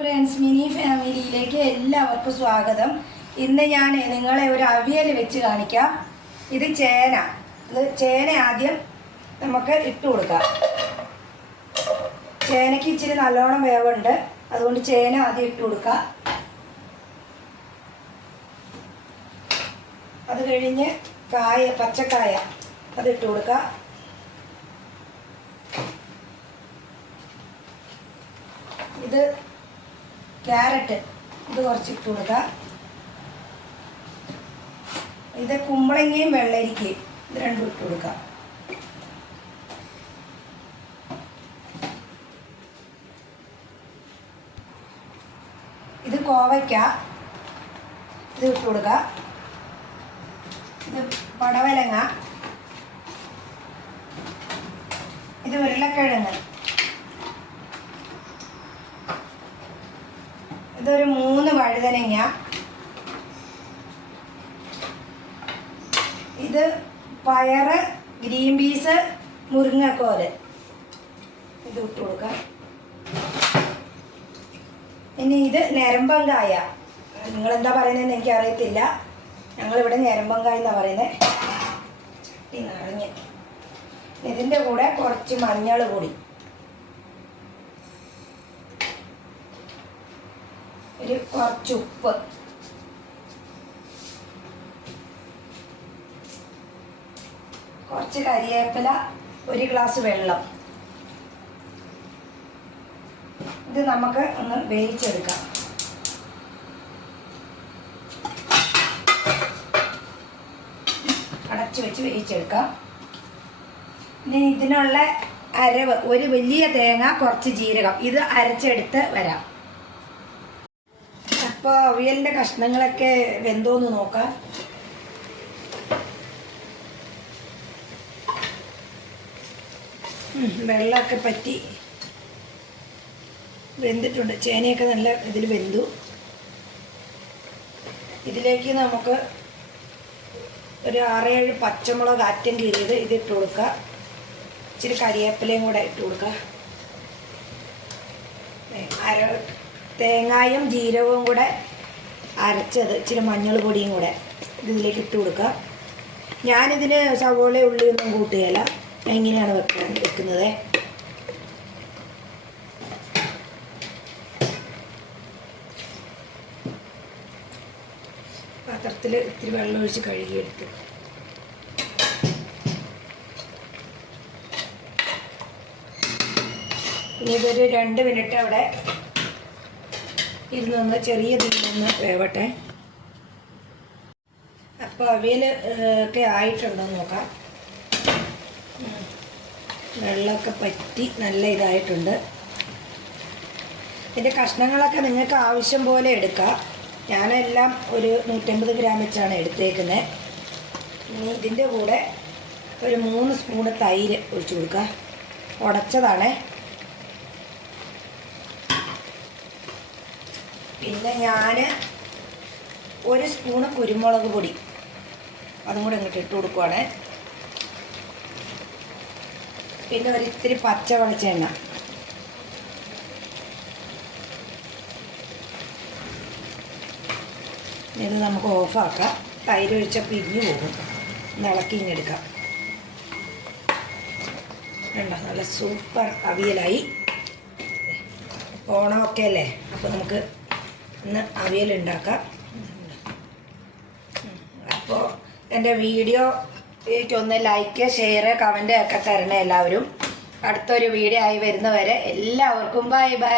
Friends mini ഫാമിലിയിലേക്ക് എല്ലാവർക്കും സ്വാഗതം. ഇന്ന് ഞാൻ നിങ്ങളെ ഒരു അവിയൽ വെച്ച് കാണിക്കാം. ഇത് ചേന. ഇത് ചേന ആദ്യം നമുക്ക് ഇട്ട് കൊടുക്കാം. ചേനയ്ക്ക് ഇച്ചിരി നല്ലോണം വേവുണ്ട്. അതുകൊണ്ട് ചേന ആദ്യം ഇട്ട് കൊടുക്കാം അത് കഴിഞ്ഞ് കായ പച്ചക്കായ അത് ഇട്ട് കൊടുക്കാം ഇത് ക്യാരറ്റ് ഇത് കുറച്ച് ഇട്ട് കൊടുക്കുക ഇത് കുമ്പളങ്ങയും വെള്ളരിക്കയും ഇത് രണ്ടും ഇട്ട് കൊടുക്കുക ഇത് കോവയ്ക്ക ഇത് ഇട്ട് കൊടുക്കുക ഇത് പടവലങ്ങ ഇത് ഉരുളക്കിഴങ്ങ് ഇതൊരു മൂന്ന് വഴുതനങ്ങ ഇത് പയറ് ഗ്രീൻ പീസ് മുരിങ്ങക്കോൽ. ഇത് ഇട്ട് കൊടുക്കാം. ഇനി ഇത് ഞരമ്പങ്കായ. നിങ്ങളെന്താ പറയുന്നതെന്ന് എനിക്ക് അറിയത്തില്ല ഞങ്ങളിവിടെ ഞരമ്പങ്കായ എന്നാണ് പറയുന്നത് ഈ നാരങ്ങ. ഇതിന്റെ കൂടെ കുറച്ച് മഞ്ഞൾ പൊടി. ഒരു കുറച്ച് ഉപ്പ്. കുറച്ച് കരിവേപ്പില ഒരു ഗ്ലാസ് വെള്ളം. ഇത് നമുക്ക് ഒന്ന് വേവിച്ചെടുക്കാം. അടച്ചു വെച്ച് വേവിച്ചെടുക്കാം. ഇനി ഇതിനുള്ള അരവ് ഒരു വലിയ തേങ്ങ കുറച്ച് ജീരകം. ഇത് അരച്ചെടുത്ത് വരാം. അപ്പോൾ അവിയലിന്റെ കഷ്ണങ്ങളൊക്കെ വെന്തോന്ന് നോക്കാം. വെള്ളമൊക്കെ പറ്റി. വെന്തിട്ടുണ്ട്. ചേനയൊക്കെ നല്ല ഇതിൽ വെന്തു. ഇതിലേക്ക് നമുക്ക് ഒരു ആറേഴ് പച്ചമുളക് ആറ്റം കീറിയത് ഇത് ഇട്ട് കൊടുക്കുക ഇച്ചിരി കരിവേപ്പിലയും കൂടെ ഇട്ട് കൊടുക്കുക അര തേങ്ങായും ജീരകവും കൂടെ അരച്ചത് ഇച്ചിരി മഞ്ഞൾ പൊടിയും കൂടെ ഇത് ഇതിലേക്ക് ഇട്ട് കൊടുക്കുക. ഞാനിതിന് സവോള ഉള്ളിയൊന്നും കൂട്ടുകയില്ല. എങ്ങനെയാണ് വെക്കാൻ വെക്കുന്നത്. പാത്രത്തിൽ ഇത്തിരി വെള്ളം ഒഴിച്ച് കഴുകിയെടുത്ത്. ഇനി ഇതൊരു രണ്ട് മിനിറ്റ് അവിടെ ഇരുന്നൊന്ന് ചെറിയ തീയിലൊന്ന് വേവട്ടെ. അപ്പോൾ അവിയൽ ഒക്കെ ആയിട്ടുണ്ടോ നോക്കാം. വെള്ളമൊക്കെ പറ്റി നല്ല ഇതായിട്ടുണ്ട്. ഇതിന്റെ കഷ്ണങ്ങളൊക്കെ നിങ്ങൾക്ക് ആവശ്യം പോലെ എടുക്കാം. ഞാനെല്ലാം ഒരു നൂറ്റമ്പത് ഗ്രാം വെച്ചാണ് എടുത്തേക്കുന്നത് ഇനി ഇതിന്റെ കൂടെ ഒരു മൂന്ന് സ്പൂണ് തൈര് ഒഴിച്ചു കൊടുക്കുക ഉടച്ചതാണേ. പിന്നെ ഞാൻ ഒരു സ്പൂണ് കുരുമുളക് പൊടി. അതും കൂടെ അങ്ങോട്ട് ഇട്ട് കൊടുക്കുവാണേ. പിന്നെ ഒരു ഇത്തിരി പച്ച വെളിച്ചെണ്ണ. ഇത് നമുക്ക് ഓഫാക്കാം. തൈര് ഒഴിച്ച പിരിഞ്ഞു പോകും. ഇളക്കി ഇങ്ങെടുക്കാം കണ്ടോ? നല്ല സൂപ്പർ അവിയലായി. ഓണമൊക്കെ അല്ലേ? അപ്പോൾ നമുക്ക് ഇന്ന് അവിയൽ ഉണ്ടാക്കാം. അപ്പോൾ എന്റെ വീഡിയോ ഒന്ന് ലൈക്ക് ഷെയർ കമന്റ് ഒക്കെ തരണേ എല്ലാവരും. അടുത്തൊരു വീഡിയോ ആയി വരുന്നവരെ എല്ലാവർക്കും ബൈ ബൈ